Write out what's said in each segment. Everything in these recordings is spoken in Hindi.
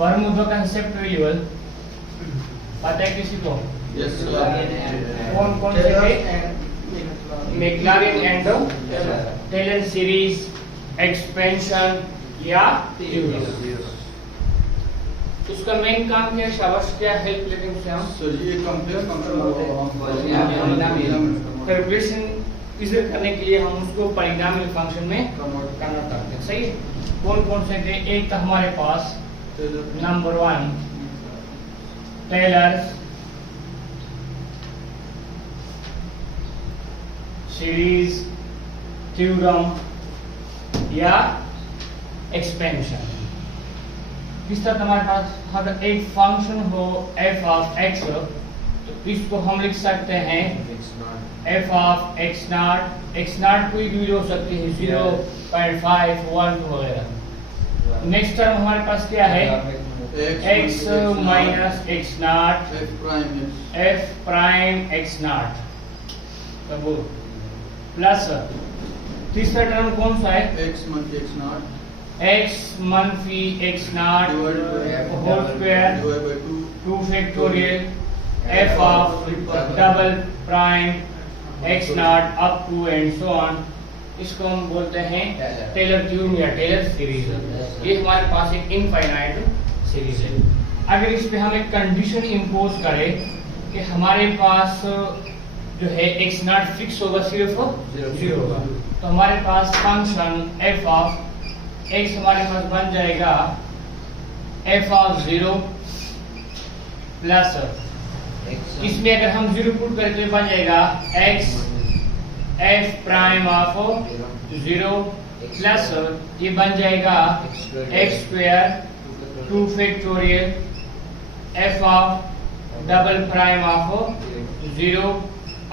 बर्मुदा कंसेप्ट वेरिएबल पता है किसी को? कौन कौन से थे? Maclaurin and Taylor series, expansion या थ्योरम। उसका मेन काम क्या है? शाबाश, क्या हेल्प लेते हैं उससे हम? सर ये कंपेयर कैलकुलेशन इसे करने के लिए हम उसको पॉलीनॉमियल फंक्शन में कन्वर्ट करते हैं। सही है। कौन कौन से थे? एक तो हमारे पास नंबर 1 टेलर सीरीज, थ्योरम या एक्सपेंशन। इस तरह हमारे पास अगर एक फंक्शन हो f ऑफ x तो इसको हम लिख सकते हैं f ऑफ x नॉट कोई भी हो सकती है 0.5 1 वगैरह। नेक्स्ट टर्म हमारे पास क्या है? x minus x not f prime x not plus तीसरा टर्म कौन सा है? x मंफी x नॉट x मनफी x not whole square 2 factorial f of double prime x not up to and so on. इसको हम बोलते हैं टेलर ट्यूब या टेलर सीरीज। ये हमारे पास एक इनफाइनाइट सीरीज है। अगर इस पे हम एक कंडीशन इंपोज करें कि हमारे पास जो है x नॉट फिक्स होगा, सिर्फ 0 होगा, तो हमारे पास फंक्शन f ऑफ x हमारे पास बन जाएगा f ऑफ 0 प्लस इसमें अगर हम 0 पुट करें तो बन जाएगा x f prime of 0 plus ये बन जाएगा x square 2 factorial f of double prime of 0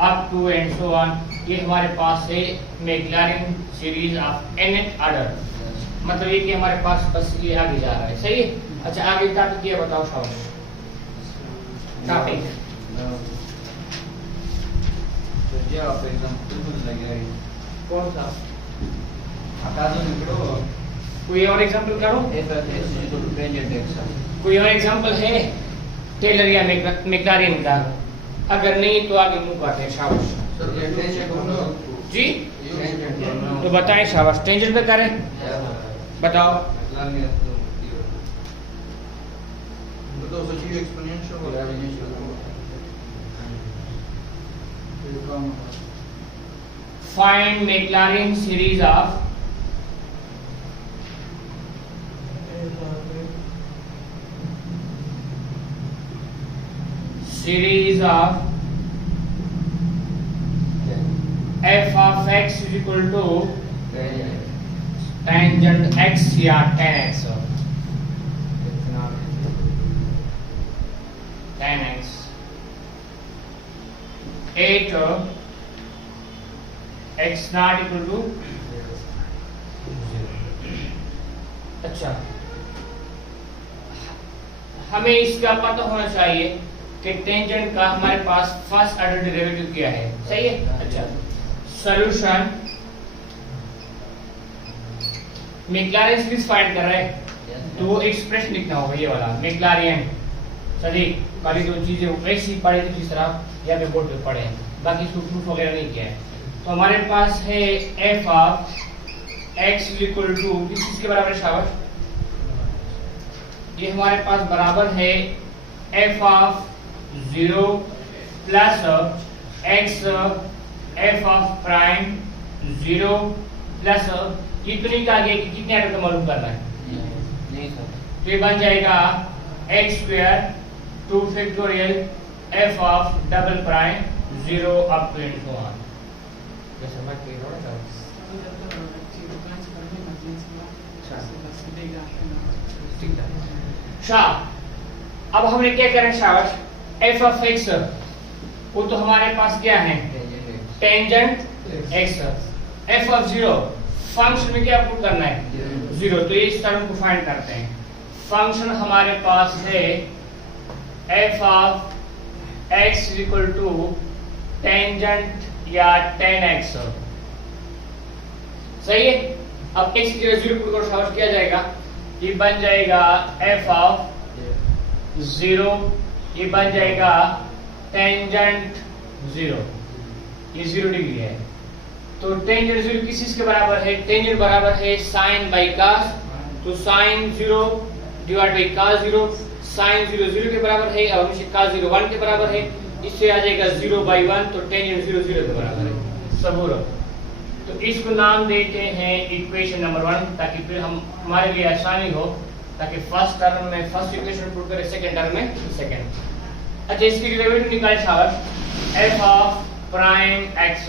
up to and so on. ये हमारे पास है Maclaurin series of nth order. मतलब ये कि हमारे पास बस ये आगे जा रहा है। सही है। अच्छा, आगे टॉपिक ये बताओ शाबाश। टॉपिक तो ये आप एग्जांपल लगे कौन सा? हटा दो निकलो। कोई और एग्जांपल करो। कोई और एग्जांपल है टेलर या मैक्लॉरिन का? अगर नहीं तो आगे मुंह काटे हैं। शाबाश जी, तो बताएं शाबाश। टेंजेंट पे करें, बताओ। Find Maclaurin series of f of x is equal to tangent x या tan x। tan x 8 x not equal to। अच्छा, हमें इसका पता होना चाहिए कि टेंजेंट का हमारे पास फर्स्ट ऑर्डर डेरिवेटिव क्या है। सही है। अच्छा, सॉल्यूशन मैक्लॉरिन सीरीज फाइंड कर रहे हैं तो वो एक्सप्रेशन लिखना होगा, ये वाला मैक्लॉरिन। सही, खाली दो चीजें वैसे ही पढ़े थे जिस तरह या पे बोर्ड पे पढ़े हैं, बाकी इसको प्रूफ वगैरह नहीं किया है। तो हमारे पास है f of x equal to किसके बराबर है? शाबाश, ये हमारे पास बराबर है f of 0 plus x f of prime 0 plus कितनी का आगे कितने आर्डर का मालूम करना है? नहीं सर। तो ये बन जाएगा x square 2 factorial f of double prime 0 up to and so on. जैसे मैं कह रहा हूं अब हमने क्या करें शाबाश? f ऑफ x वो तो हमारे पास क्या है? Tangent x। f of 0 function में क्या पुट करना है? 0। तो ये इस टर्म को फाइंड करते हैं। फंक्शन हमारे पास है f of x equal to tangent या tan x। सही है। अब x की जगह 0 पुट कर शाबाश किया जाएगा, ये बन जाएगा f ऑफ 0, ये बन जाएगा टेंजेंट 0, ये 0 डिग्री है। तो टेंजेंट 0 किस चीज के बराबर है? टेंजेंट बराबर है साइन बाई कास, तो sine 0 divide by cos 0, sine 0 0 के बराबर है और हमेशा कास 0 1 के बराबर है, इससे आ जाएगा 0 बाई 1, तो टेंजेंट 0 0 के बराबर है। सबूर तो इसको नाम देते हैं इक्वेशन नंबर 1, ताकि फिर हम हमारे लिए आसानी हो, ताकि फर्स्ट टर्म में फर्स्ट इक्वेशन पुट करें, सेकंड टर्म में सेकंड। अच्छा, इसकी डेरिवेटिव निकाले शाबाश, f ऑफ प्राइम x,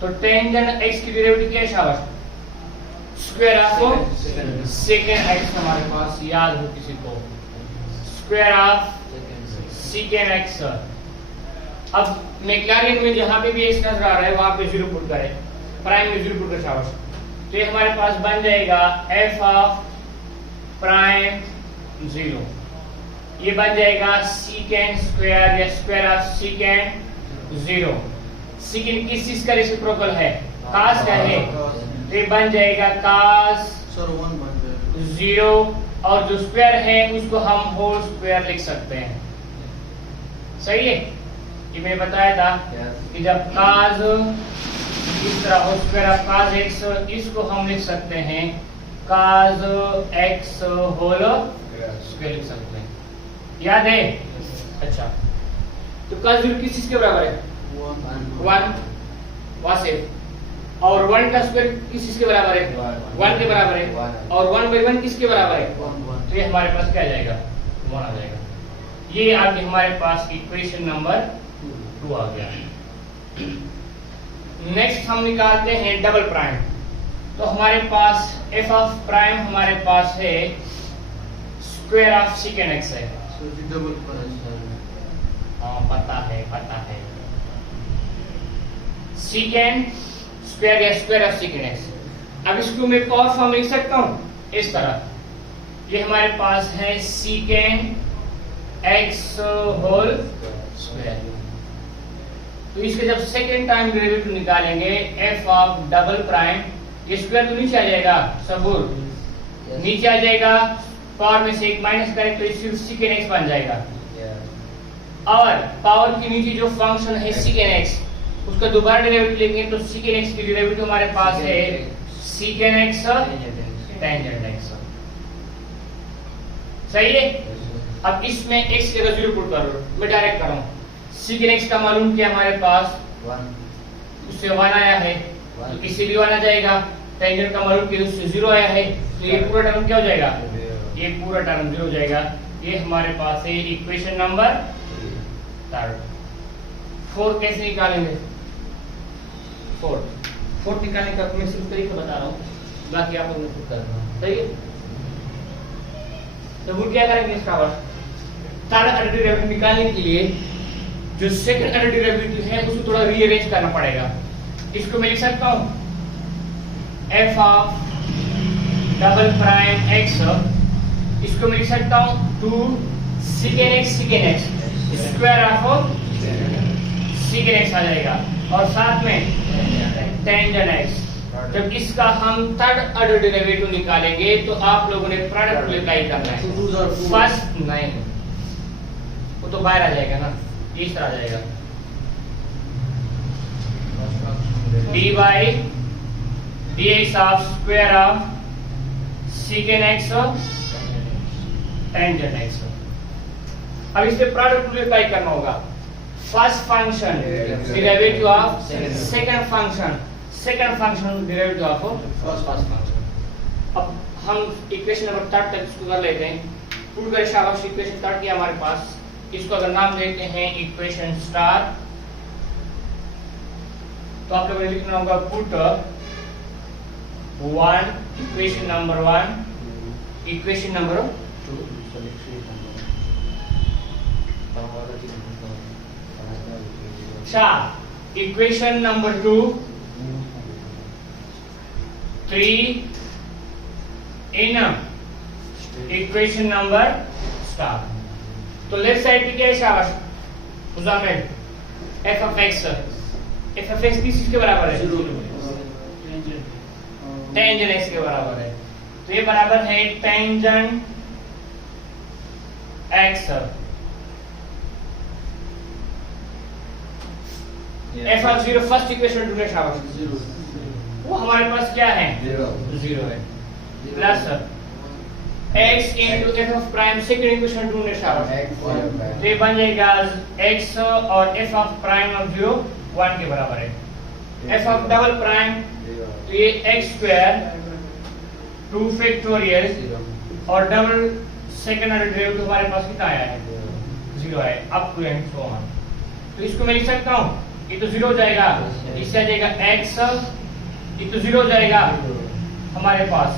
तो टेंजेंट x की डेरिवेटिव क्या है शाबाश? स्क्वायर ऑफ सेकंड x, हमारे पास याद हो किसी को, स्क्वायर ऑफ सेकंड x। अब मैक्लैरिन में जहां पे भी x नजर आ रहा है वहां पे 0 पुट करें, प्राइम में 0 पुट कर शाबाश, तो ये हमारे पास बन जाएगा f ऑफ प्राइम 0, ये बन जाएगा सेकंड स्क्वायर या स्क्वायर ऑफ सेकंड 0। सेकंड किस चीज का रेसिप्रोकल है? कास का है, तो ये बन जाएगा कास सर 1 बन जाएगा 0, और जो स्क्वायर है उसको हम होल स्क्वायर लिख सकते हैं। सही है, ये मैंने बताया था कि जब काज इस तरह हो स्क्वायर ऑफ काज एक्स, इसको हम लिख सकते हैं काज एक्स होल स्क्वायर लिख सकते हैं, याद है? अच्छा, तो काज 0 किस चीज के बराबर है? 1 वहां से, और 1 का स्क्वायर किस चीज के बराबर है? 1 के बराबर है, और 1 बाई 1 किसके बराबर है? 1 तो ये हमारे पास क्या आ जाएगा? 1 आ जाएगा। ये आगे हमारे पास इक्वेशन नंबर 2 आ गया। नेक्स्ट हम निकालते हैं डबल प्राइम, तो हमारे पास f ऑफ प्राइम हमारे पास है स्क्वायर ऑफ सेकंड x है। सर जी डबल प्राइम, हाँ पता है सेकंड स्क्वायर या स्क्वायर ऑफ सेकंड x। अब इसको मैं पावर फॉर्म लिख सकता हूँ इस तरह, ये हमारे पास है सेकंड x होल स्क्वायर। तो इसके जब सेकंड टाइम डेरिवेटिव निकालेंगे f ऑफ डबल प्राइम, ये स्क्वायर तो नीचे आ जाएगा, सबूर नीचे आ जाएगा, पावर में से एक माइनस करें तो इससे सेकंड x बन जाएगा, और पावर के नीचे जो फंक्शन है सेकंड x, उसका दोबारा डेरिवेटिव लेंगे तो सेकंड x की डेरिवेटिव हमारे पास है सेकंड x टेंजेंट x। सही है। अब इसमें x की जगह 0 पुट करो, मैं डायरेक्ट कर रहा हूं, सेकंड x का मालूम क्या हमारे पास 1, उससे 1 आया है, तो इससे भी 1 आ जाएगा, टेंजेंट का मालूम कि उससे 0 आया है, तो ये पूरा टर्म क्या हो जाएगा? ये पूरा टर्म 0 हो जाएगा। ये हमारे पास है इक्वेशन नंबर 3। 4 कैसे निकालेंगे? 4 निकालने का मैं सिर्फ तरीका बता रहा हूँ, बाकी आप लोगों ने खुद करना। सही है, तो वो क्या करेंगे? इसका थर्ड ऑर्डर डेरिवेटिव निकालने के लिए जो सेकंड ऑर्डर डेरिवेटिव है उसको थोड़ा रीअरेंज करना पड़ेगा। इसको मैं लिख सकता हूँ f of double prime x, इसको मैं लिख सकता हूँ 2 second x square of second x आ जाएगा, और साथ में टेंजेंट x। जब इसका हम थर्ड ऑर्डर डेरिवेटिव निकालेंगे तो आप लोगों ने प्रोडक्ट अप्लाई करना है। फर्स्ट नहीं, वो तो बाहर आ जाएगा ना, इस तरह आ जाएगा dy dx of square of second x tangent x। अब इस पे प्रोडक्ट अप्लाई करना होगा। First function derivative of second function derivative of first function. अब हम इक्वेशन नंबर 3 तक इसको कर लेते हैं। पुट कर शाबाश, इक्वेशन 3 की हमारे पास, इसको अगर नाम देते हैं इक्वेशन स्टार, तो आप लोगों ने लिखना होगा put 1 equation number 1 equation number 4 equation number 2 3 in equation number star. तो लेफ्ट साइड पे क्या है शाबाश मुजामिल? f ऑफ x किस चीज के बराबर है? टेंजेंट x के बराबर है, तो ये बराबर है tangent x f of 0 first equation ढूंढे शाबाश। Zero. वो हमारे पास क्या है? 0 है plus x into f of prime second equation ढूंढे शाबाश। तो ये बन जाएगा x और f ऑफ प्राइम ऑफ 0 1 के बराबर है। f ऑफ डबल प्राइम तो ये x स्क्वायर 2 फैक्टोरियल और डबल सेकंड ऑर्डर डेरिवेटिव हमारे पास कितना आया है? 0 है up to and so on. तो इसको मैं लिख सकता हूँ, ये तो 0 हो जाएगा, इससे आ जाएगा x, ये तो 0 हो जाएगा हमारे पास।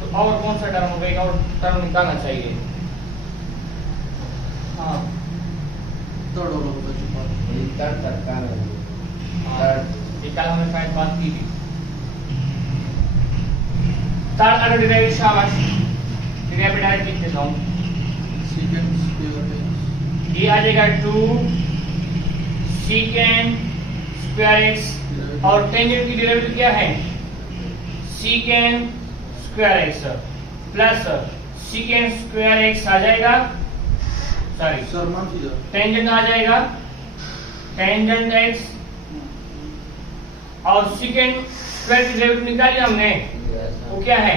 तो और कौन सा टर्म हो गया? और टर्म निकालना चाहिए। हाँ Third order of the chapter. ये कल हमने शायद बात की थी। थर्ड ऑर्डर डेरिवेटिव शाबाश, मैं पे डायरेक्ट लिख देता हूँ। Secant square x. ये आ जाएगा 2 secant स्क्वायर x और टेंजेंट की डेरिवेटिव क्या है? secant square x plus secant square x आ जाएगा, सॉरी Sir, मान लीजिए. टेंजेंट आ जाएगा टेंजेंट x और secant स्क्वायर की डेरिवेटिव निकाली हमने, वो क्या है?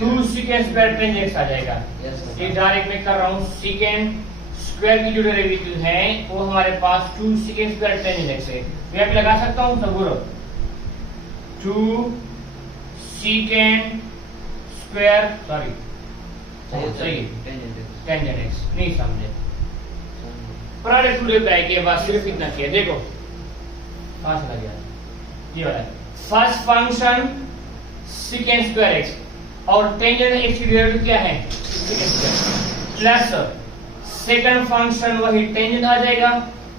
2 secant स्क्वायर टेंजेंट x आ जाएगा। ये डायरेक्ट मैं कर रहा हूँ, secant स्क्वायर की जो डेरिवेटिव है वो हमारे पास 2 secant स्क्वायर टेंजेंट x है। मैं यहाँ पे लगा सकता हूँ सबूर 2 secant स्क्वायर, सॉरी सही टेंजेंट x नहीं समझे, प्रोडक्ट टू लेता है कि बस सिर्फ इतना किया। देखो कहां चला गया ये वाला first function secant square x और टेंजेंट x की डेरिवेटिव क्या है? secant square plus second function वही टेंजेंट आ जाएगा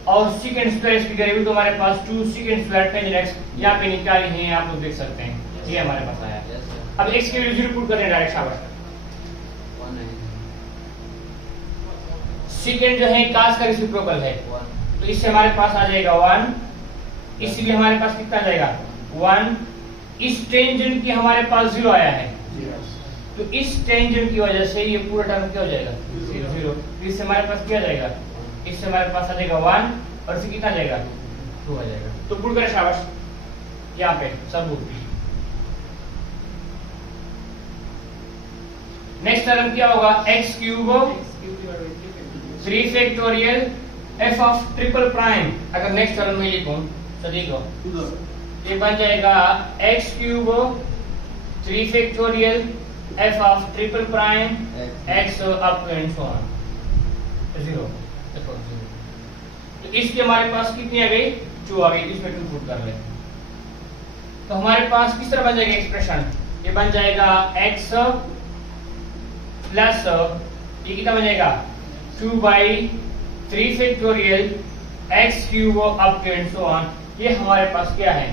और secant स्क्वायर x की डेरिवेटिव तो हमारे पास 2 secant स्क्वायर टेंजेंट x यहाँ पे निकाली है, आप लोग देख सकते हैं ये हमारे पास आया। अब x की वैल्यू 0 पुट करें डायरेक्ट शाबाश। secant जो है cos का रेसिप्रोकल है तो इससे हमारे पास आ जाएगा 1, इसलिए हमारे पास कितना आ जाएगा 1। इस टेंजेंट की हमारे पास 0 आया है तो इस टेंजेंट की वजह से ये पूरा टर्म क्या हो जाएगा 0। इससे हमारे पास क्या जाएगा? इससे हमारे पास आ जाएगा 1 और फिर कितना जाएगा 2 आ जाएगा। तो पुट करें शाबाश यहाँ पे सबूत। नेक्स्ट टर्म क्या होगा? x cube 3 factorial f of triple prime. अगर नेक्स्ट टर्म में लिखूं तो देखो Uda. ये बन जाएगा x cube 3 factorial f of triple prime x up and so on 0। तो इसके हमारे पास कितनी आ गई? 2 आ गई। इसमें 2 पुट कर ले तो हमारे पास किस तरह बन जाएगा एक्सप्रेशन? ये बन जाएगा x प्लस ये कितना बन जाएगा 2/3 factorial x cube up and so on. ये हमारे पास क्या है?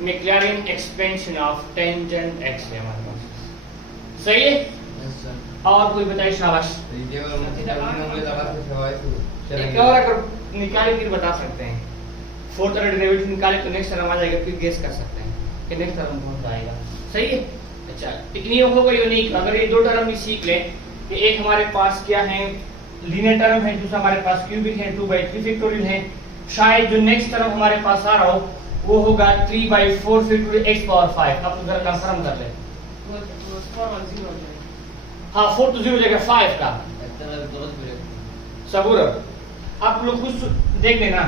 मैक्लैरिन एक्सपेंशन ऑफ टेंजेंट x है हमारे पास। सही है? और कोई बताए शाबाश। एक और अगर निकाले फिर बता सकते हैं। फोर्थ ऑर्डर डेरिवेटिव निकाले तो नेक्स्ट टर्म आ जाएगा, फिर गेस कर सकते हैं कि नेक्स्ट टर्म कौन सा आएगा। सही है? अच्छा इतनी होगा यूनिक। अगर ये दो टर्म भी सीख ले कि एक हमारे पास क्या है लीनियर टर्म है, दूसरा हमारे पास क्यूबिक है 2/3 फैक्टोरियल है, शायद जो नेक्स्ट टर्म हमारे पास आ रहा हो वो होगा 3/4 फैक्टोरियल x पावर 5। आप उधर कंफर्म कर ले। हाँ 4 तो 0 हो जाएगा 5 का सबूर। आप लोग कुछ देख लेना,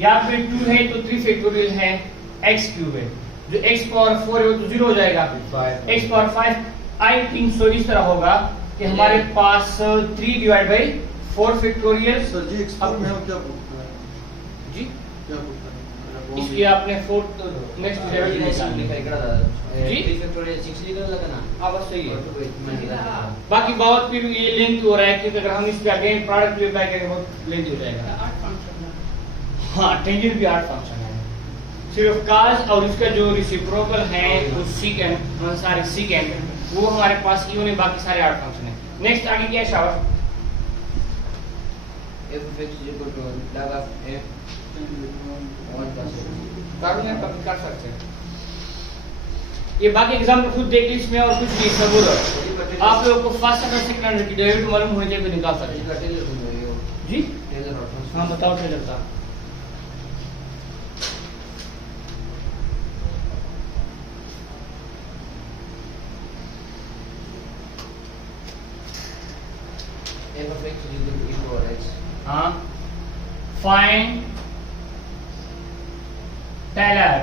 यहाँ पे 2 है तो 3 फैक्टोरियल है, x क्यूब है, जो x पावर 4 है वो तो 0 हो जाएगा, x power 5। I think so इस तरह होगा कि हमारे पास 3/4 फैक्टोरियल। सर जी एक्सप्लोर में हम क्या पूछना है? जी क्या पूछना है? इसलिए आपने 4 नेक्स्ट डेरिवेटिव निकाल जी 3 फैक्टोरियल 6 लिखा लगा ना। हाँ बस सही है। बाकी बहुत फिर ये लेंथ हो रहा है क्योंकि अगर हम इस पे आगे प्रोडक्ट भी अप्लाई करेंगे बहुत लेंथ हो जाएगा। हाँ टेंजेंट भी 8 फंक्शन है, सिर्फ cos और इसका जो रेसिप्रोकल है वो secant सारे secant वो हमारे पास ये होने, बाकी सारे 8 फंक्शन है। नेक्स्ट आगे क्या है शाबाश? f of x is equal to log of f 1 कर सकते हैं। ये बाकी एग्जाम में खुद देख ली, इसमें और कुछ नहीं सबूत। आप लोगों को फर्स्ट और सेकंड ऑर्डर की डेरिवेटिव मालूम होने चाहिए तो निकाल सकते हैं। इसका टेलर तुम हो जी टेलर और हाँ बताओ टेलर साहब। f of x is equal to e power x हाँ find Taylor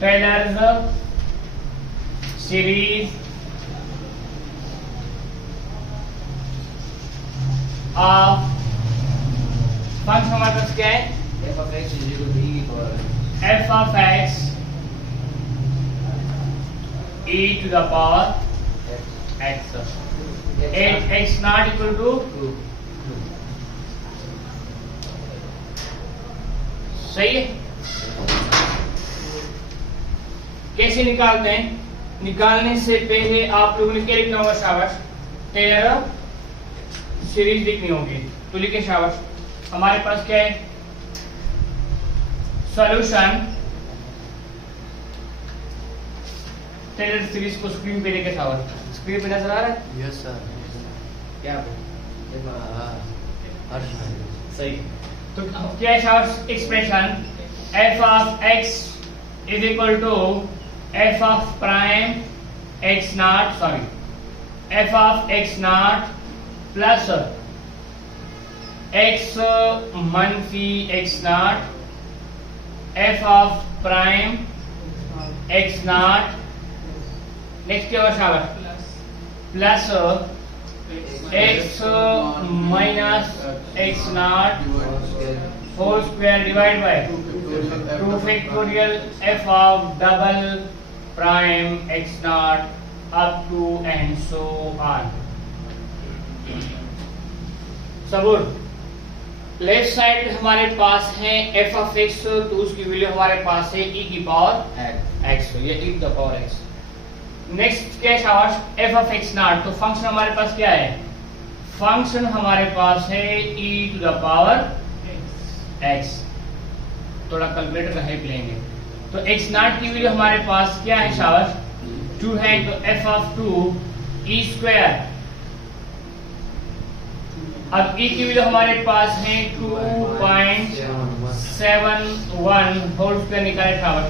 Taylor's series of function हमारे पास क्या है f of x is equal to e power x f of x e to the power x 8x not equal to 2 सही है। कैसे निकालते हैं? निकालने से पहले आप लोगों ने क्या लिखना होगा शाबाश? टेलर सीरीज लिखनी होगी, तो लिखें शाबाश। हमारे पास क्या है? सॉल्यूशन टेलर सीरीज को स्क्रीन पे लेके शाबाश। स्क्रीन पे नजर आ रहा है? Yes sir. क्या हर्ष सही। तो क्या है शाबाश? Expression f of x is equal to f of prime x naught, sorry, f of x naught plus x मनफी x naught f of prime x naught, next क्या होगा शाबाश? Plus x minus x naught whole square divide by 2 factorial f of double prime x naught up to and so on। Saboor left side पे हमारे पास है f of x, तो उसकी वैल्यू हमारे पास है e की पावर x, ये e to the power x। Next क्या है शाबाश? f of x naught, तो फंक्शन हमारे पास क्या है? फंक्शन हमारे पास है e to the power x। थोड़ा कैलकुलेटर का हेल्प लेंगे, तो x naught की वैल्यू हमारे पास क्या है शाबाश? 2 है, तो f of 2 e स्क्वायर। अब e की वैल्यू हमारे पास है 2.71 होल स्क्वायर निकाले शाबाश।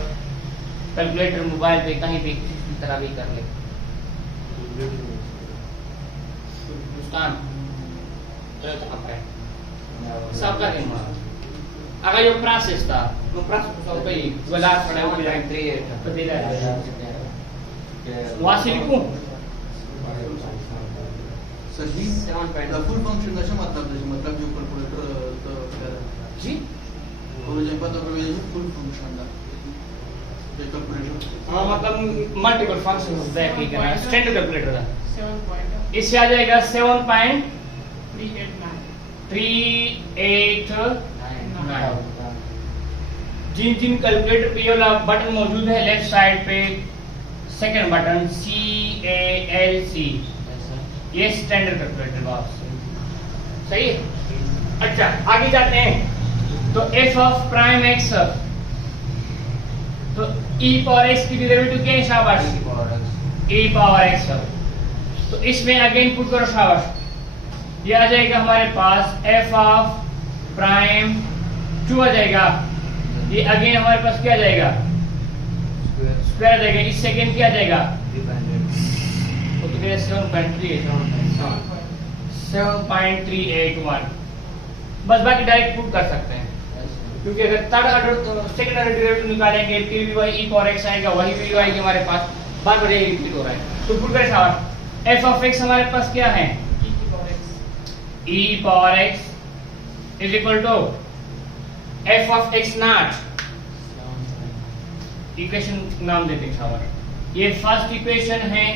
कैलकुलेटर मोबाइल पे कहीं भी किसी तरह भी कर ले। मुस्कान सबका दिन अगर जो प्रोसेस था वो प्रोसेस को कहीं गला खड़ा हो जाए तो दे रहा वासी लिखूं सर ही फुल फंक्शन का मतलब जो कैलकुलेटर जी और जब पता करो ये फुल फंक्शन का कैलकुलेटर हाँ मतलब मल्टीपल फंक्शन होता है, ठीक है ना? स्टैंडर्ड कैलकुलेटर था। इससे आ जाएगा 7.389। जिन जिन कैलकुलेटर पे ये वाला बटन मौजूद है लेफ्ट साइड पे, सेकंड बटन CALC, ये स्टैंडर्ड कैलकुलेटर बॉक्स सही है। अच्छा आगे जाते हैं, तो f ऑफ प्राइम x, तो e पावर x की डेरिवेटिव क्या है शाबाश? e power x। तो इसमें अगेन पुट करो शाबाश, ये आ जाएगा हमारे पास f ऑफ प्राइम 2 आ जाएगा, ये अगेन हमारे पास क्या आ जाएगा? स्क्वायर आ जाएगा। इस सेकंड क्या आ जाएगा? तो कितने 7.381। बस बाकी डायरेक्ट पुट कर सकते हैं, क्योंकि अगर third order second order derivative निकालेंगे फिर भी वही e पावर x आएगा, वही वैल्यू आएगी हमारे पास, बार बार यही रिपीट हो रहा है। तो पुट करें साहब, f ऑफ x हमारे पास क्या है? e power x is equal to f of x not, equation नाम देते हैं साहब। ये फर्स्ट इक्वेशन है,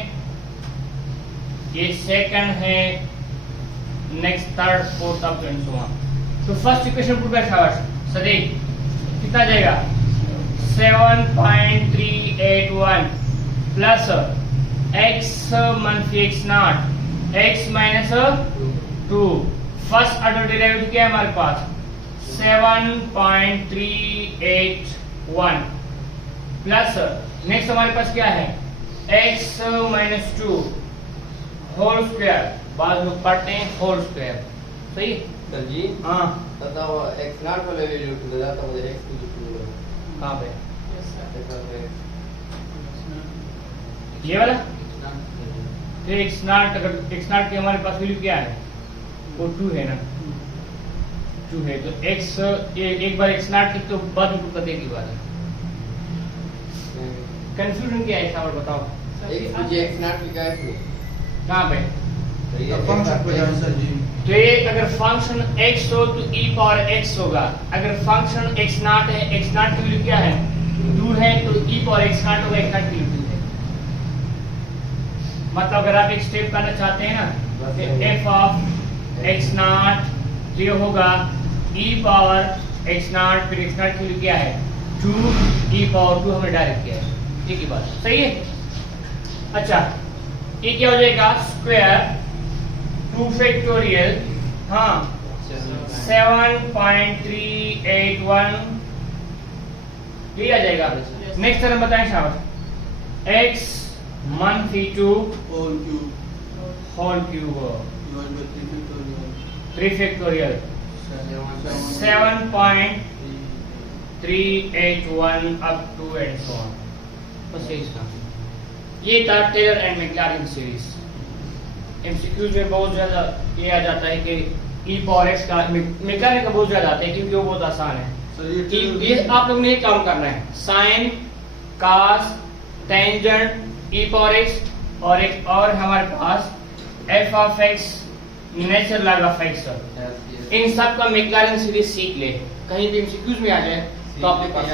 ये सेकंड है, next third fourth up and so on. तो फर्स्ट इक्वेशन पुट कर शाबाश सदी, कितना जाएगा? 7.381 प्लस x मनफी x not x minus 2। First order derivative क्या है हमारे पास? 7.381 प्लस नेक्स्ट हमारे पास क्या है x माइनस 2 होल स्क्वायर, बाद में पढ़ते हैं होल स्क्वायर, सही। सर जी हाँ तथा वो x नॉट वाले वैल्यू टू देता तो मुझे x की वैल्यू कहाँ पे ऐसा है ये वाला, तो x नॉट, अगर x नॉट की हमारे पास वैल्यू क्या है वो 2 है ना, 2 है, तो x एक बार x नॉट की तो बाद में टू करने की बात है। कंफ्यूजन क्या है और बताओ x मुझे x नॉट लिखा है इसमें कहाँ पे। तो ये फंक्शन पे जाओ सर जी। तो ये अगर फंक्शन x हो तो e पावर x होगा, अगर फंक्शन x नॉट है, x नॉट की वैल्यू क्या है 2 है, तो e पावर x नॉट होगा, x नॉट की वैल्यू 2 है। मतलब अगर आप एक स्टेप करना चाहते हैं ना तो f ऑफ x नॉट ये होगा e पावर x नॉट, फिर x नॉट की वैल्यू क्या है 2, e पावर 2 हमने डायरेक्ट किया है, ठीक है बात सही है। अच्छा ये क्या हो जाएगा स्क्वायर 2 फैक्टोरियल, हाँ 7.381 ये आ जाएगा। नेक्स्ट टर्म बताएं शाबाश, x मंफी 2 whole cube whole cube divide by 3 3 factorial factorial 7.381 up to and so on. बस यही था, ये था Taylor and Maclaurin series. MCQs में बहुत ज्यादा ये आ जाता है कि e पावर x का मैक्लॉरिन का बहुत ज्यादा आता है क्योंकि वो बहुत आसान है। सर ये आप लोग ने एक काम करना है, sine cos tangent e power x और एक और हमारे पास f of x natural log of x, इन सब का मैक्लॉरिन सीरीज सीख ले, कहीं भी एमसीक्यूज में आ जाए तो आपके पास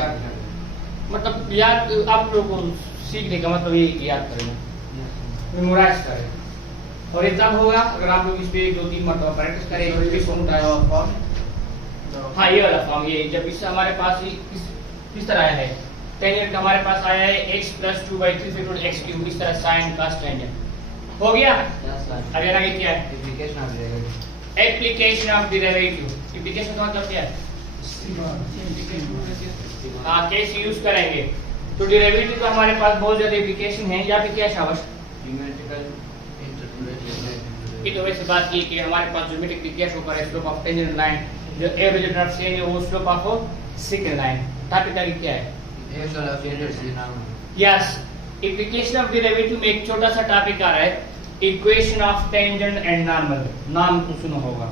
मतलब याद, आप लोगों को सीखने का मतलब ये याद करें, मेमोराइज करें, और ये तब होगा अगर आप लोग इस पे 2-3 मरतबा प्रैक्टिस करें। हाँ ये वाला फॉर्म, ये जब इससे हमारे पास किस तरह आया है टेंजेंट हमारे पास आया है x + 2/3 फैक्टोरियल x क्यूब, इस तरह साइन cos टेंजेंट हो गया। अब ये आगे क्या है एप्लीकेशन ऑफ डेरिवेटिव, एप्लीकेशन का मतलब क्या है हाँ कैसे यूज करेंगे, तो डेरिवेटिव का हमारे पास बहुत ज्यादा एप्लीकेशन है। यहाँ पे क्या है शाबाश, ये तो वैसे बात की कि हमारे पास ज्योमेट्रिक क्या शो कर रहा है स्लोप ऑफ टेंजेंट लाइन, जो एवरेज ऑफ सेम है वो slope of second line, topic का क्या है यस एप्लीकेशन ऑफ डेरिवेटिव में एक छोटा सा टॉपिक आ रहा है equation of tangent and normal, नाम तो सुना होगा,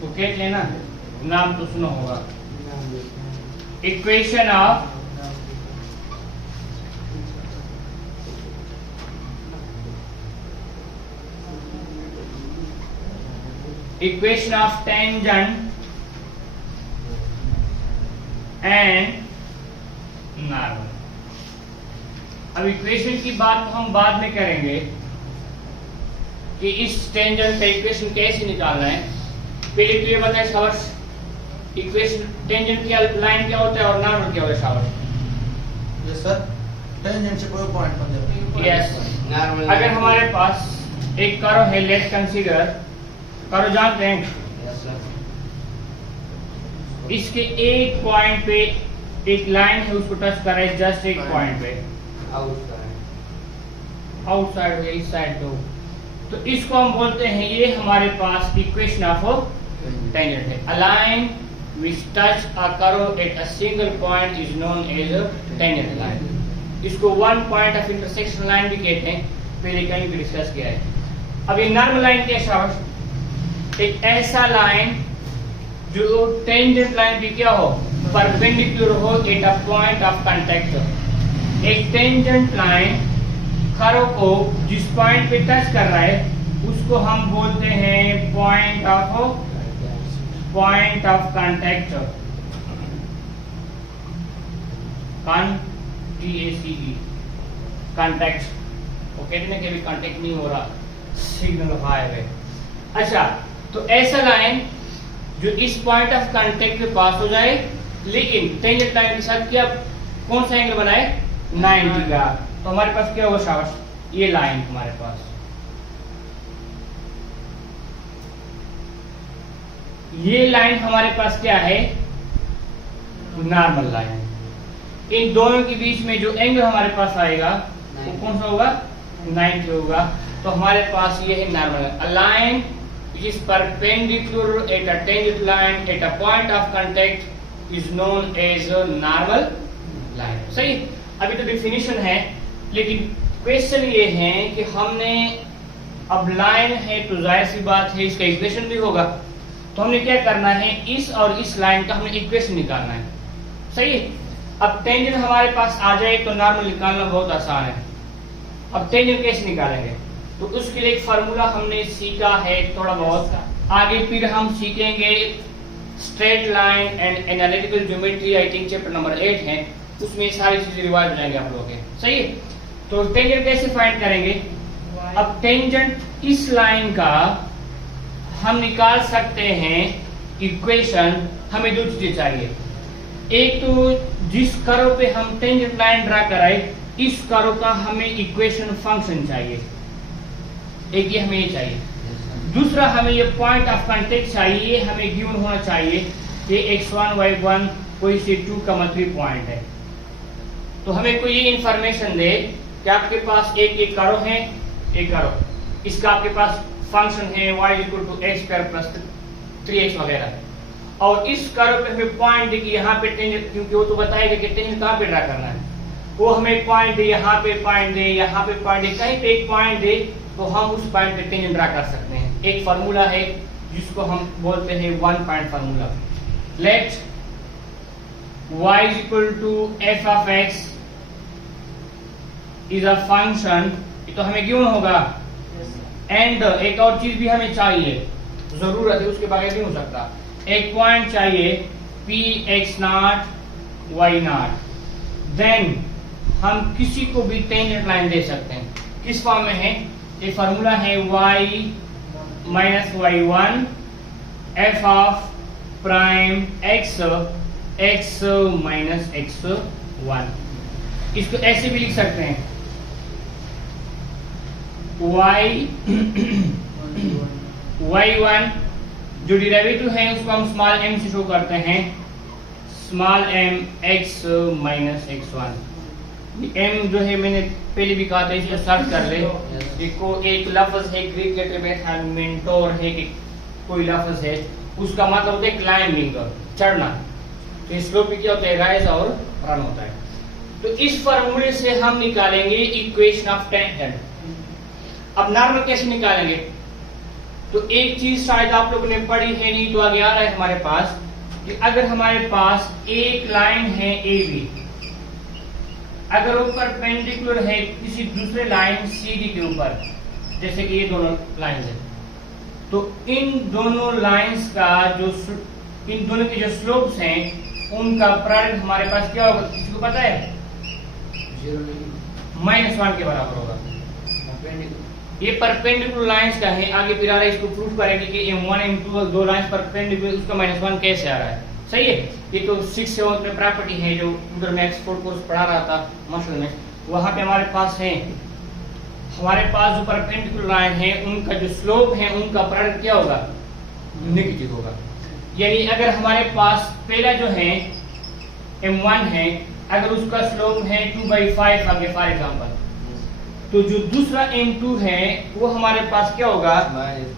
तो क्या लेना नाम तो सुना होगा, equation of tangent and normal. अब इक्वेशन की बात हम बाद में करेंगे कि इस टेंजेंट का इक्वेशन कैसे निकालना है, पहले तो ये बताए शाबाश इक्वेशन टेंजेंट क्या लाइन क्या होता है और नॉर्मल क्या होता है शाबाश। यस सर, टेंजेंट से कोई पॉइंट बन जाता है। यस अगर हमारे पास एक कर्व है, लेट्स कंसीडर कर्व जानते हैं, इसके एक पॉइंट पे एक लाइन है उसको टच कर रहा है, जस्ट एक पॉइंट पे आउटसाइड है इस साइड तो इसको हम बोलते हैं ये हमारे पास इक्वेशन ऑफ टेंजेंट है। A line which touch a curve at a single point is known as a tangent line। इसको one point of intersection line भी कहते हैं, पहले कहीं भी डिस्कस किया है। अब ये नॉर्मल लाइन क्या है, एक ऐसा लाइन जो टेंजेंट लाइन भी क्या हो परपेंडिकुलर हो at a point of contact. एक टेंजेंट लाइन कर्व को जिस पॉइंट पे टच कर रहा है उसको हम बोलते हैं पॉइंट ऑफ कांटेक्ट, कांटेक्ट। वो कहते हैं कि अभी कांटेक्ट नहीं हो रहा, सिग्नल हाई है। अच्छा तो ऐसा लाइन जो इस पॉइंट ऑफ कांटेक्ट पे पास हो जाए लेकिन टेंजेंट लाइन के साथ क्या कौन सा एंगल बनाए 90 का, तो हमारे पास क्या होगा शाबाश ये लाइन हमारे पास ये लाइन हमारे पास क्या है, नॉर्मल लाइन है। इन दोनों के बीच में जो एंगल हमारे पास आएगा वो कौन सा होगा, 90 होगा। तो हमारे पास ये है normal, a line which is perpendicular at a tangent line at a point of contact is known as a normal line। सही। अभी तो डिफिनीशन है, लेकिन क्वेश्चन ये है कि हमने अब लाइन है तो जाहिर सी बात है इसका इक्वेशन भी होगा, तो हमने क्या करना है, इस और इस लाइन का हमने इक्वेशन निकालना है। सही है। अब टेंजेंट हमारे पास आ जाए तो नॉर्मल निकालना बहुत आसान है। अब टेंजेंट कैसे निकालेंगे, तो उसके लिए एक फार्मूला हमने सीखा है थोड़ा बहुत, आगे फिर हम सीखेंगे straight line and analytical geometry, I think chapter number 8 है, उसमें सारी चीजें रिवाइज हो जाएंगे आप लोगों के। सही है। तो टेंजेंट कैसे फाइंड करेंगे, अब टेंजेंट इस लाइन का हम निकाल सकते हैं इक्वेशन। हमें दो चीजें चाहिए, एक तो जिस कर्व पे हम टेंजेंट लाइन ड्रा कराए इस कर्व का हमें इक्वेशन फंक्शन चाहिए, एक ये हमें ये चाहिए। दूसरा हमें ये पॉइंट ऑफ कांटेक्ट चाहिए, हमें गिवन होना चाहिए कि x1 y1 कोई से 2, 3 पॉइंट है। तो हमें कोई ये इंफॉर्मेशन दे कि आपके पास एक कर्व है, एक कर्व, इसका आपके पास फंक्शन है y=x² + 3x वगैरह, और इस कर्व पे हमें पॉइंट दे कि यहाँ पे टेंजेंट, क्योंकि वो तो बताएगा कि टेंजेंट कहाँ पे ड्रा करना है, वो हमें पॉइंट दे, यहाँ पे पॉइंट दे, यहाँ पे पॉइंट दे, कहीं पे एक पॉइंट दे, तो हम उस पॉइंट पे टेंजेंट ड्रा कर सकते हैं। एक फार्मूला है जिसको हम बोलते हैं one point formula. Let y = f(x) is a function, तो हमें गिवन होगा, एंड एक और चीज भी हमें चाहिए, जरूरत है, उसके बगैर नहीं हो सकता। एक पॉइंट चाहिए Px0 y0, देन हम किसी को भी टेंजेंट लाइन दे सकते हैं। किस फॉर्म में है, ये फार्मूला है y - y1 f(x) x - x1। इसको ऐसे भी लिख सकते हैं, y1 जो डिराइवेटिव है उसको हम स्मॉल m से शो करते हैं, small m x - x1। m जो है मैंने पहले भी कहा था, इसको सर्च कर ले। देखो एक लफ्ज है ग्रीक लेटर में मेंटोर है कि कोई लफ्ज है, उसका मतलब होता है क्लाइंबिंग, चढ़ना। तो स्लोप क्या होता है, राइज और रन होता है। तो इस फार्मूले से हम निकालेंगे इक्वेशन ऑफ टेंजेंट। अब नॉर्मल कैसे निकालेंगे, तो एक चीज शायद आप लोगों ने पढ़ी है, नहीं तो आगे आ रहा है हमारे पास, कि अगर हमारे पास एक लाइन है AB, अगर वो परपेंडिकुलर है किसी दूसरे लाइन CD के ऊपर, जैसे कि ये दोनों लाइन है, तो इन दोनों लाइंस का जो, इन दोनों के जो स्लोप्स हैं उनका प्रोडक्ट हमारे पास क्या होगा, किसी को पता है, -1 के बराबर होगा। ये परपेंडिकुलर लाइंस का है, आगे फिर आ रहा है, इसको प्रूफ करेंगे कि M1 M2 दो लाइंस परपेंडिकुलर, उसका -1 कैसे आ रहा है। सही है। ये तो 6-7 में प्रॉपर्टी है जो कंप्यूटर में एक्सपोर्ट कोर्स पढ़ा रहा था मास्टर में, वहां पे हमारे पास है, हमारे पास जो परपेंडिकुलर लाइन है उनका जो स्लोप है उनका प्रोडक्ट क्या होगा, नेगेटिव होगा। यानी अगर हमारे पास पहला जो है M1 है, अगर उसका स्लोप है 2/5 आगे फॉर एग्जांपल, तो जो दूसरा M2 है वो हमारे पास क्या होगा,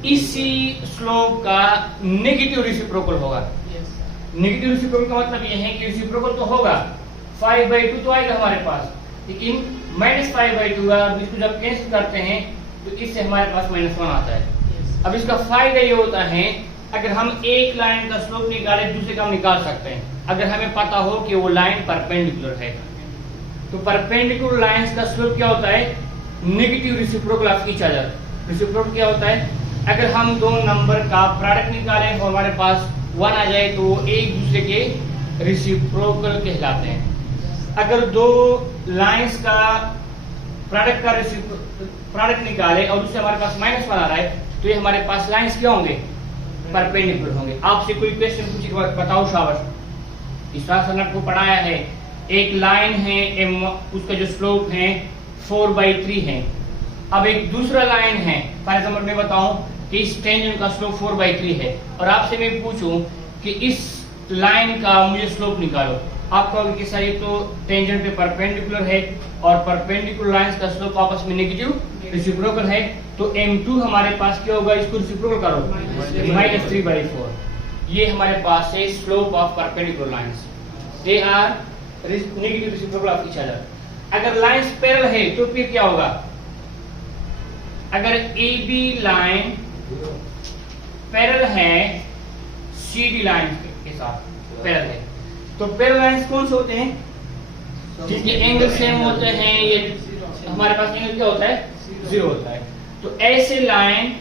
इसी स्लोप का नेगेटिव रेसिप्रोकल होगा। नेगेटिव रेसिप्रोकल का मतलब ये है कि रेसिप्रोकल तो होगा, 5/2 तो आएगा हमारे पास, लेकिन -5/2 इसको जब कैंसिल करते हैं तो इससे हमारे पास -1 आता है। अब इसका फायदा ये होता है, अगर हम एक लाइन का स्लोप निकाले दूसरे का हम निकाल सकते हैं, अगर हमें पता हो कि वो लाइन परपेंडिकुलर है। तो परपेंडिकुलर लाइंस का स्लोप क्या होता है, negative reciprocal of each other. Reciprocal क्या होता है, अगर हम दो नंबर का प्रोडक्ट निकालें और हमारे पास 1 आ जाए तो वो एक दूसरे के रेसिप्रोकल कहलाते हैं। अगर दो लाइंस का प्रोडक्ट निकाले और उससे हमारे पास -1 आ रहा है, तो ये हमारे पास लाइंस क्या होंगे, परपेंडिकुलर होंगे। आपसे कोई क्वेश्चन पूछे बताओ शाबाश। इस सर आपको पढ़ाया है, एक लाइन है M, उसका जो स्लोप है 4/3 है। अब एक दूसरा लाइन है, फॉर एग्जाम्पल मैं बताऊं कि इस टेंजेंट का स्लोप 4/3 है और आपसे मैं पूछूं कि इस लाइन का मुझे स्लोप निकालो, आप कहोगे कि सर ये तो टेंजेंट पे परपेंडिकुलर है और परपेंडिकुलर लाइंस का स्लोप आपस में नेगेटिव रेसिप्रोकल है, तो m2 हमारे पास क्या होगा, इसको रेसिप्रोकल करो -3/4। ये हमारे पास है slope of perpendicular lines, they are negative reciprocal of each other. अगर लाइंस पैरेलल है तो फिर क्या होगा, अगर AB लाइन पैरेलल है CD लाइन के साथ पैरेलल है, तो पैरेलल लाइंस कौन से होते हैं, जिनके एंगल सेम होते हैं, ये हमारे पास एंगल क्या होता है, 0 होता है। तो ऐसे लाइन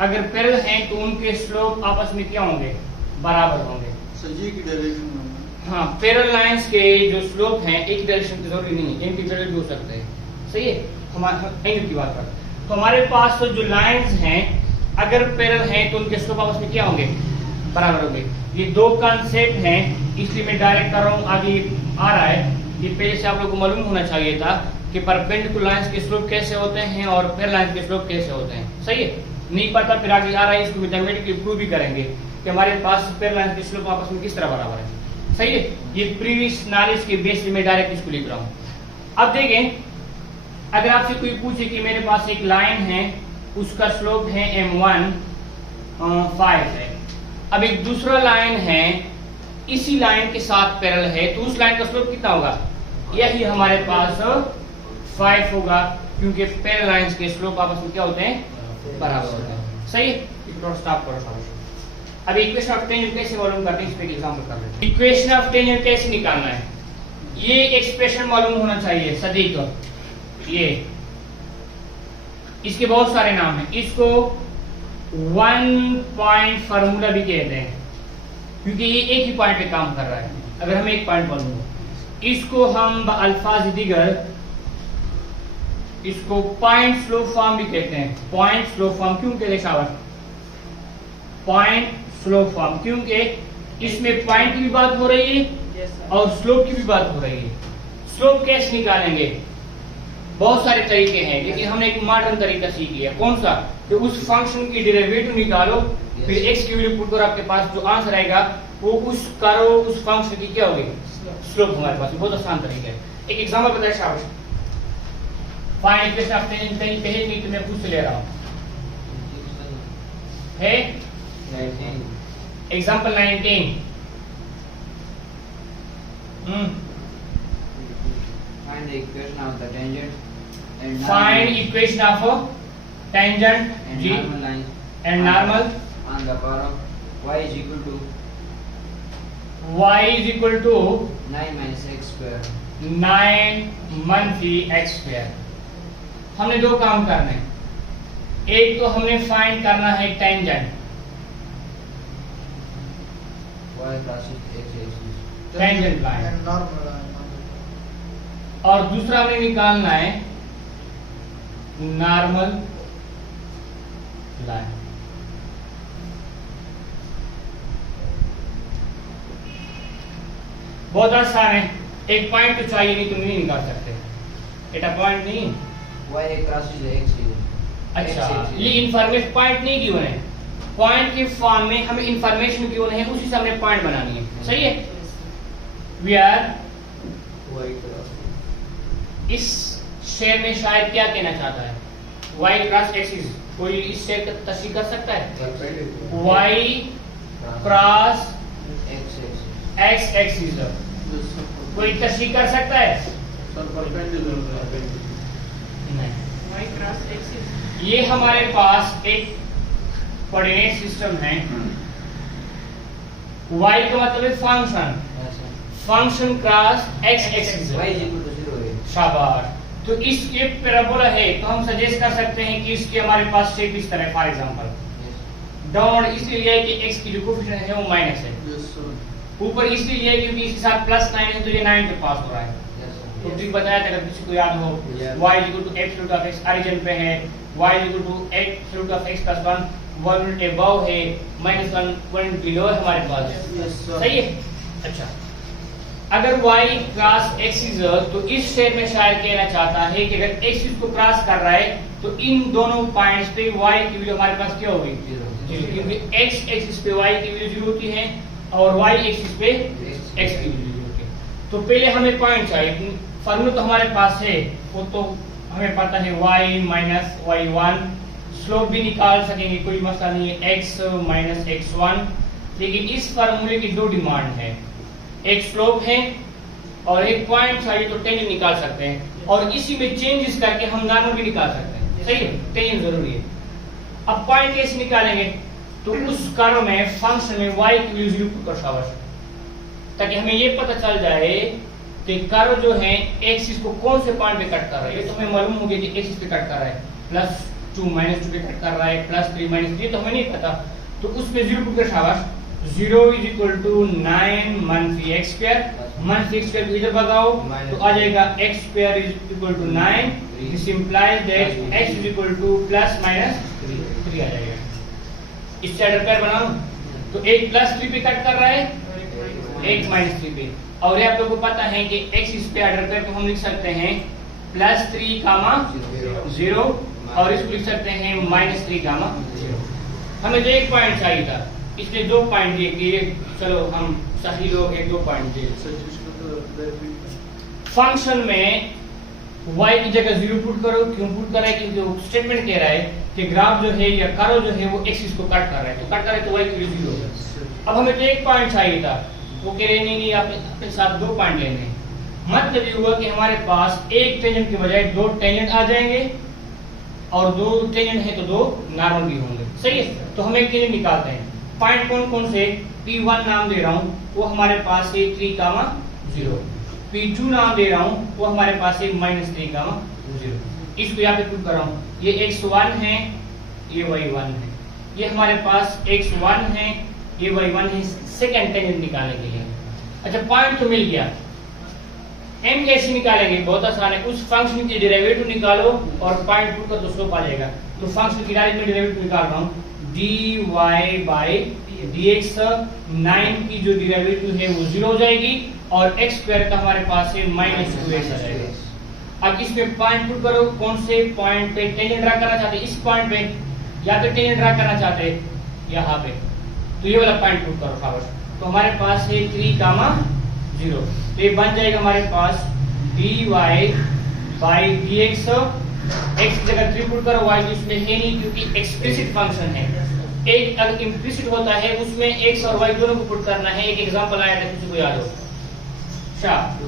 अगर पैरेलल हैं तो उनके स्लोप आपस में क्या होंगे, बराबर होंगे। सही की डायरेक्शन में हाँ, पैरेलल लाइंस के जो स्लोप हैं एक डायरेक्शन की जरूरी नहीं है, इनके पैरेलल भी हो सकते हैं, सही है। हमारे एंगल की बात करते हैं, तो हमारे पास तो जो लाइंस हैं अगर पैरेलल हैं तो उनके स्लोप आपस में क्या होंगे, बराबर होंगे। ये दो कॉन्सेप्ट हैं, इसलिए मैं डायरेक्ट कर रहा हूँ, आगे आ रहा है। ये पहले से आप लोगों को मालूम होना चाहिए था कि परपेंडिकुलर लाइंस के स्लोप कैसे होते हैं और पैरेलल लाइंस के स्लोप कैसे होते हैं, सही है। नहीं पता फिर आगे आ रहा है, इसको मैथमेटिकली प्रूव भी करेंगे कि हमारे पास पैरेलल लाइंस के स्लोप आपस में किस तरह बराबर है, सही है। ये प्रीवियस नॉलेज के बेस पे मैं डायरेक्ट इसको लिख रहा हूँ। अब देखें, अगर आपसे कोई पूछे कि मेरे पास एक लाइन है, उसका स्लोप है m1 5 है, अब एक दूसरा लाइन है इसी लाइन के साथ पैरेलल है, तो उस लाइन का स्लोप कितना होगा, यही हमारे पास 5 होगा, क्योंकि पैरेलल लाइंस के स्लोप आपस में क्या होते हैं, बराबर होते हैं, सही है। स्टॉप करो। अब इक्वेशन ऑफ टेंजेंट कैसे मालूम करते हैं, इस पे एग्जांपल कर लेते हैं। इक्वेशन ऑफ टेंजेंट कैसे निकालना है, ये एक्सप्रेशन मालूम होना चाहिए सटीक। ये इसके बहुत सारे नाम हैं, इसको 1 पॉइंट फार्मूला भी कहते हैं, क्योंकि ये एक ही पॉइंट पे काम कर रहा है। अगर हमें एक पॉइंट मालूम हो, इसको हम अल्फाज दिगर इसको पॉइंट स्लोप फॉर्म भी कहते हैं। पॉइंट स्लोप फॉर्म क्यों कहते हैं शाबाश, पॉइंट स्लोप फॉर्म, क्योंकि इसमें पॉइंट की भी बात हो रही है और स्लोप की भी बात हो रही है। स्लोप कैसे निकालेंगे, बहुत सारे तरीके हैं, लेकिन हमने एक मॉडर्न तरीका सीख लिया। कौन सा, कि उस फंक्शन की डेरिवेटिव निकालो, फिर एक्स की वैल्यू पुट करो, आपके पास जो आंसर आएगा वो उस करो उस फंक्शन की क्या होगी, स्लोप हमारे पास। बहुत आसान तरीका है। एक एग्जांपल बताया शाबाश, फाइंड इक्वेशन ऑफ टेंजेंट, पहले नहीं तो मैं खुद से ले रहा हूं है example 19। Find the equation of the tangent and find equation of tangent and जी normal lines and normal on the curve y is equal to y is equal to 9 minus x square. 9 मनफी x स्क्वायर। हमने दो काम करने हैं, एक तो हमने फाइंड करना है tangent, Y crosses x axis. Tangent line, normal और दूसरा हमें निकालना है नॉर्मल लाइन। बहुत आसान है, एक पॉइंट तो चाहिए, नहीं तुम नहीं निकाल सकते। एटा पॉइंट नहीं, Y crosses x axis. अच्छा ये इंफॉर्मेशन पॉइंट नहीं गिवन है, पॉइंट के फॉर्म में हमें इंफॉर्मेशन गिवन है, उसी से हमने पॉइंट बनानी है, सही है। वी आर इस शेर में शायद क्या कहना चाहता है, y क्रॉस एक्सिस, कोई इस शेर का तस्वीर कर सकता है, y cross X axis. x axis, कोई तस्वीर कर सकता है? सर परपेंडिकुलर नहीं। y क्रॉस एक्सिस, ये हमारे पास एक कोऑर्डिनेट सिस्टम है, y का मतलब है function, Yes, sir. Function cross x axis, Y is equal to 0 है. शाबाश। तो इस ये पैराबोला है, तो हम सजेस्ट कर सकते हैं कि इसके हमारे पास शेप इस तरह, फॉर एग्जांपल Yes. डाउन इसलिए लिया है कि x की जो कोएफिशिएंट है वो माइनस है, यस सर ऊपर इसलिए लिया है क्योंकि इसके साथ प्लस 9 है, तो ये 9 पे पास हो रहा है। Yes, sir. तो ठीक बताया था, अगर किसी को याद हो, Yeah. y equal to x root of x origin पे है, y equal to x root of x plus 1 1 unit above है, -1 1 बिलो है हमारे पास, यस सर सही है। अच्छा अगर y क्रॉस एक्सिस तो इस शेर में शायर कहना चाहता है कि अगर एक्सिस को क्रॉस कर रहा है तो इन दोनों पॉइंट्स पे y की वैल्यू हमारे पास क्या होगी, क्योंकि x एक्सिस पे y की वैल्यू 0 होती है और y एक्सिस पे x की वैल्यू 0 होती है। तो पहले हमें पॉइंट चाहिए, फार्मूला तो हमारे पास है, वो तो हमें पता है y माइनस y1, स्लोप भी निकाल सकेंगे, कोई मसला नहीं है, x माइनस x1। लेकिन इस फार्मूले की दो डिमांड है, एक स्लोप है और एक पॉइंट चाहिए, तो टेंजेंट निकाल सकते हैं और इसी में चेंजेस करके हम नॉर्मल भी निकाल सकते हैं, सही है, टेंजेंट जरूरी है। अब पॉइंट कैसे निकालेंगे, तो उस कर्व में फंक्शन में y की वैल्यू 0 पुट कर शाबाश, ताकि हमें ये पता चल जाए कि कर्व जो है एक्सिस को कौन से पॉइंट पे कट कर रहा है। ये तो हमें मालूम हो गया कि एक्सिस पे कट कर रहा है, +2 -2 पे कट कर रहा है, +3 -3, तो हमें नहीं पता, तो उसमें 0 पुट कर शाबाश। 0 = 9 -3 x स्क्वायर, -3 x स्क्वायर को इधर बताओ तो आ जाएगा x square = 9, this implies that x ± 3 आ जाएगा। इससे अडर पेयर बनाओ तो एक +3 पे कट कर रहा है, एक -3 पे, और ये आप लोगों को पता है कि x इस पे अडर पेयर को हम लिख सकते हैं +3, 0 और इसको लिख सकते हैं -3, 0। हमें जो एक पॉइंट चाहिए था, इसलिए 2 पॉइंट दिए कि चलो हम सही लोग हैं, 2 पॉइंट दिए। फंक्शन में y की जगह 0 पुट करो, क्यों पुट कर रहा है, क्योंकि स्टेटमेंट कह रहा है कि ग्राफ जो है या कर्व जो है वो एक्सिस को कट कर रहा है, तो कट कर रहा है तो y की वैल्यू 0 होगा। अब हमें तो एक पॉइंट चाहिए था, वो कह रहे नहीं अपने साथ 2 पॉइंट लेने हैं। मतलब ये हुआ कि हमारे पास एक टेंजेंट के बजाय 2 टेंजेंट आ जाएंगे और 2 टेंजेंट है तो 2 नॉर्मल भी होंगे, सही है। तो हम एक टेंजेंट निकालते हैं, पॉइंट कौन कौन से, P1 नाम दे रहा हूं, वो हमारे पास है 3, 0, P2 नाम दे रहा हूं, वो हमारे पास है -3, 0। इसको यहाँ पे पुट कर रहा हूं, ये x1 है, ये y1 है, ये हमारे पास x1 है, ये y1 है, सेकंड टेंजेंट निकालने के लिए। अच्छा, पॉइंट तो मिल गया, m कैसे निकालेंगे, बहुत आसान है, उस फंक्शन की डेरिवेटिव निकालो और पॉइंट पुट कर तो स्लोप आ जाएगा। तो फंक्शन की डायरेक्ट में डेरिवेटिव निकाल रहा हूं, dy/dx, 9 की जो डेरिवेटिव है वो 0 हो जाएगी और x स्क्वायर का हमारे पास है -2x आ जाएगा। अब इसमें पॉइंट पुट करो, कौन से पॉइंट पे टेंजेंट ड्रा करना चाहते हैं, इस पॉइंट पे, या फिर टेंजेंट ड्रा करना चाहते हैं यहाँ पे, तो ये वाला पॉइंट पुट करो शाबाश। तो हमारे पास है 3, 0, तो ये बन जाएगा हमारे पास dy/dx, x की जगह 3 पुट करो, y इसमें है नहीं क्योंकि एक्सप्लिसिट फंक्शन है। एक अगर इम्प्लिसिट होता है उसमें x और y दोनों को पुट करना है, एक एग्जांपल आया था, किसी को याद हो,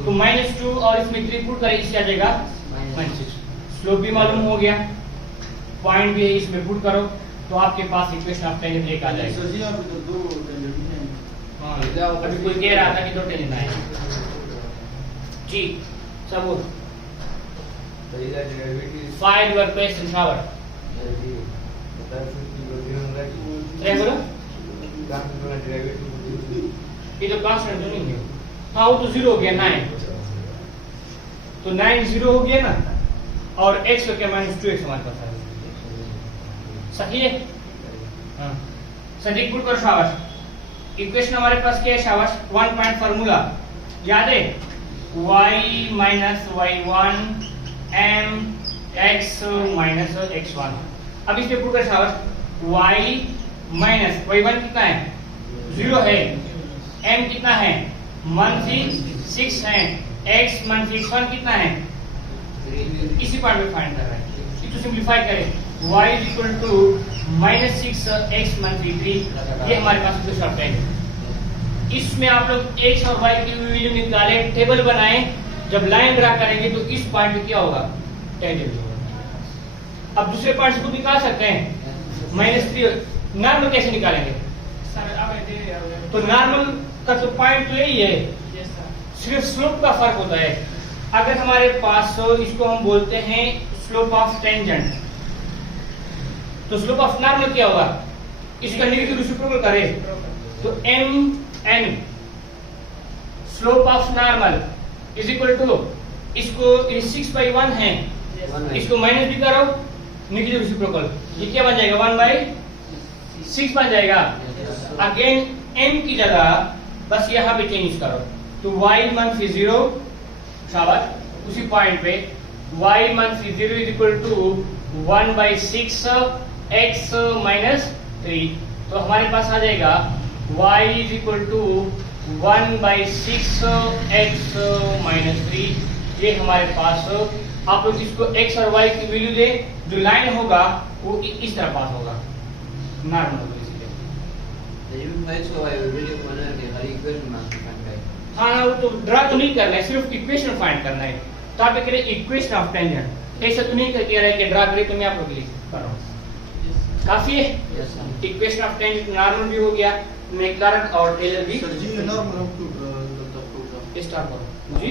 तो -2 और इसमें 3 पुट करें, इससे आ जाएगा -6। स्लोप भी मालूम हो गया, पॉइंट भी है, इसमें पुट करो तो आपके पास इक्वेशन ऑफ टेंजेंट एक आ जाएगा। हाँ, अभी कोई कह रहा था कि 2 टेंजेंट आए जी, सब फाइल वर्क पे संसावर बोलो, ये तो कांस्टेंट नहीं है, हाँ वो तो 0 हो गया, 9, तो 9 0 हो गया ना, और x का क्या -2x हमारे पास है, सही है। हाँ, सटीक पुट कर शाबाश। इक्वेशन हमारे पास क्या है शाबाश, 1 पॉइंट फार्मूला याद है, y - y1 m x - x1। अब इसमें पुट कर शाबाश, y - y1 कितना है, 0 है, m कितना है, -6 है, x -x1 कितना है, इसी पॉइंट पे फाइंड कर रहा है। इसको सिंपलीफाई करें, y = -6 x -3, ये हमारे पास इक्वेशन ऑफ टेंजेंट। इसमें आप लोग x और y की वैल्यू निकाले, टेबल बनाए, जब लाइन ड्रा करेंगे तो इस पॉइंट पे क्या होगा, टेंजेंट होगा। अब दूसरे पॉइंट को निकाल सकते हैं, -3, नॉर्मल कैसे निकालेंगे, तो नॉर्मल का तो पॉइंट तो यही है, सिर्फ स्लोप का फर्क होता है। अगर हमारे पास इसको हम बोलते हैं स्लोप ऑफ टेंजेंट, तो स्लोप ऑफ नॉर्मल क्या होगा, इसका नेगेटिव रेसिप्रोकल करें तो mn स्लोप ऑफ नॉर्मल = इसको 6/1 है, इसको माइनस भी करो, नेगेटिव रेसिप्रोकल, ये क्या बन जाएगा, 1/6 बन जाएगा। अगेन m की जगह बस यहाँ पे चेंज करो, तो y मंथ इज 0, शाबाश, उसी पॉइंट पे y month is 0 is equal to 1/6 x minus 3। तो हमारे पास आ जाएगा y is equal to 1/6 x minus 3। ये हमारे पास, आप लोग इसको x और y की वैल्यू दे, जो लाइन होगा वो इस तरह पास होगा, नॉर्मल होगा इसलिए। even for x or y we will follow the her equation में find करें। हाँ, वो तो ड्रा तो नहीं करना है, सिर्फ इक्वेशन फाइंड करना है। तो आप कह रहे इक्वेशन ऑफ टेंजेंट, ऐसा तो नहीं कह रहे कि ड्रा करें, तो मैं आप लोग लिख कर रहा हूँ, काफी है। Yes sir. Equation of tangent normal भी हो गया, मैक्लॉरेन और टेलर भी सर जी नॉर्मल हम टू मतलब स्टार्ट करो जी।